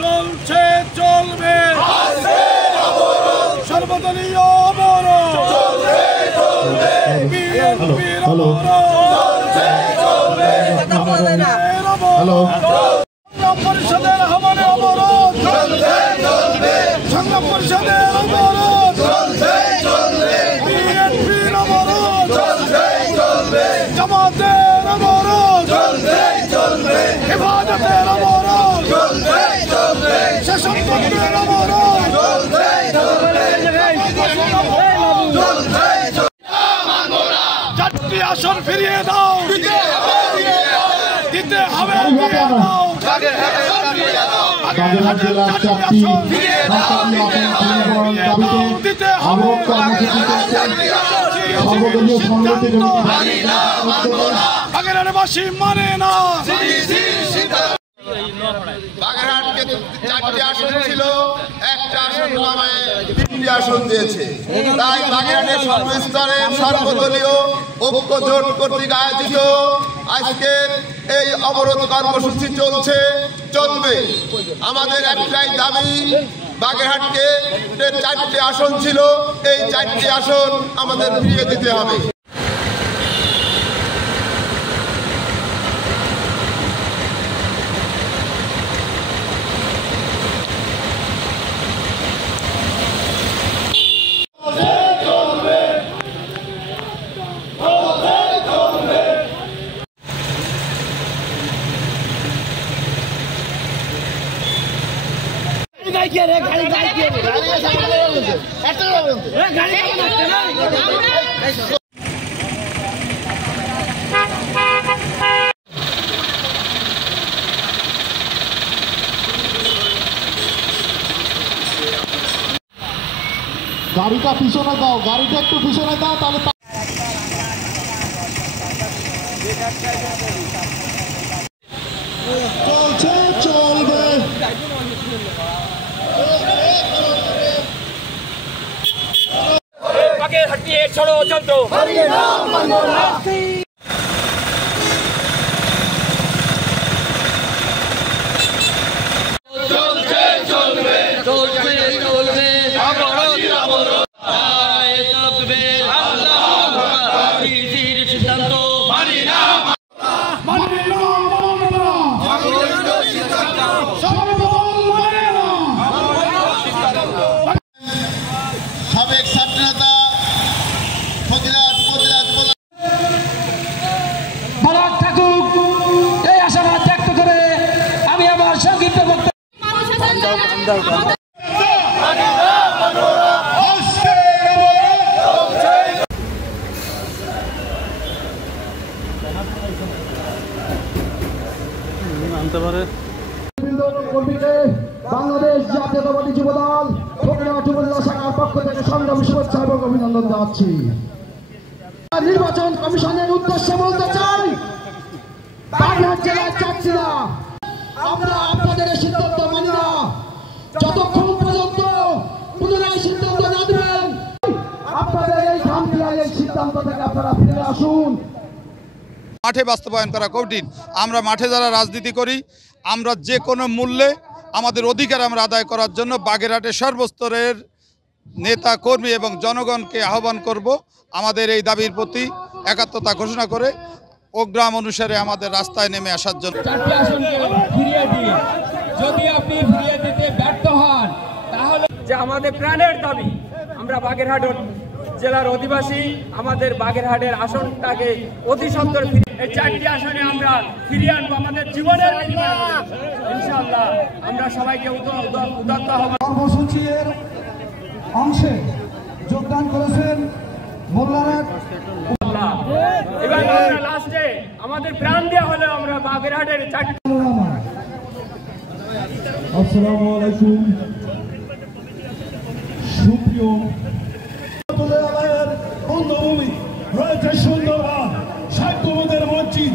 চলছে চলবে সর্বদলীয় অবরোধ, বিএনপির অবরোধ, সংগ্রাম পরিষদের আহ্বানে অবরোধ, সংগ্রাম পরিষদের অবরোধ, বিএনপির অবরোধ, জামাতের অবরোধ, হেফাজতের অবরোধ, শাসনতন্ত্রের অবরোধ, চারটি আসন ফিরিয়ে দাও, দিতে হবে বাগেরহাট জেলার 4টি সরকারি আসন দাবিতে অবরোধ কর্মসূচি চলছে। সর্বদলীয় সংহতির বাগেরহাটবাসী মানে না। বাগেরহাটকে 4টি আসন ছিল, একটা আসন নামায় 3টি আসন দিয়েছে। তাই বাগেরহাটের সর্বস্তরে সর্বদলীয় ঐক্য জোট কর্তৃক আয়োজিত আজকের এই অবরোধ কর্মসূচি চলবে। আমাদের একটাই দাবি, বাগেরহাটকে 4টি আসন ছিল, এই 4টি আসন আমাদের ফিরিয়ে দিতে হবে। গাড়িটা পিছনে দাও, গাড়িটা একটু পিছনে দাও, তাহলে চলছে চলবে। বাগেরহাট নিয়ে ষড়যন্ত্র সিদ্ধান্ত সাবেক ছাত্রনেতা ভারত থাকুক, এই আশাবাদ ব্যক্ত করে আমি আমার সংক্ষিপ্ত বক্তব্য বাংলাদেশ জাতীয়তাবাদী যুবদল ফকিরা শাখার পক্ষ থেকে সংগ্রামী শুভেচ্ছা এবং অভিনন্দন জানাচ্ছি। নির্বাচন কমিশনের উদ্দেশ্যে বলতে চাই, বাগেরহাট জেলায় চাচ্ছি না, আমরা আপনাদের সিদ্ধান্ত মানি না যতক্ষণ পর্যন্ত পুনরায় সিদ্ধান্ত না দেবেন। আপনাদের এই খামখেয়ালির সিদ্ধান্ত থেকে আপনারা ফিরে আসুন। মাঠে বাস্তবায়ন করা কঠিন। আমরা মাঠে যারা রাজনীতি করি, আমরা যে কোনো মূল্যে আমাদের অধিকার আমরা আদায় করার জন্য বাগেরহাটের সর্বস্তরের নেতা কর্মী এবং জনগণকে আহ্বান করব আমাদের এই দাবির প্রতি একাত্মতা ঘোষণা করে প্রোগ্রাম অনুসারে আমাদের রাস্তায় নেমে আসার জন্য। 4টি আসনকে ফিরিয়ে দিয়ে যদি আপনি ফিরিয়ে দিতে ব্যর্থ হন, তাহলে যে আমাদের প্রাণের দাবি, আমরা বাগেরহাট জেলার অধিবাসী, আমাদের বাগেরহাটের আসনটাকে অতি সত্বর এই 4টি আসনে আমরা ফিরিয়ে আনবো আমাদের জীবনের ইনশাআল্লাহ। আমরা সবাইকে উদাত্ত আহ্বান। কর্মসূচির অংশে যোগদান করেছেন মোল্লারহাট। এবার আমরা লাস্টে আমাদের প্রাণ দেওয়া হলো আমরা বাগেরহাটের 4টি। আসসালামু আলাইকুম। সুপ্রিয় বন্ধুভূমি রয়েছে সুন্দরবন, সাক্ষ্যবোধের মসজিদ।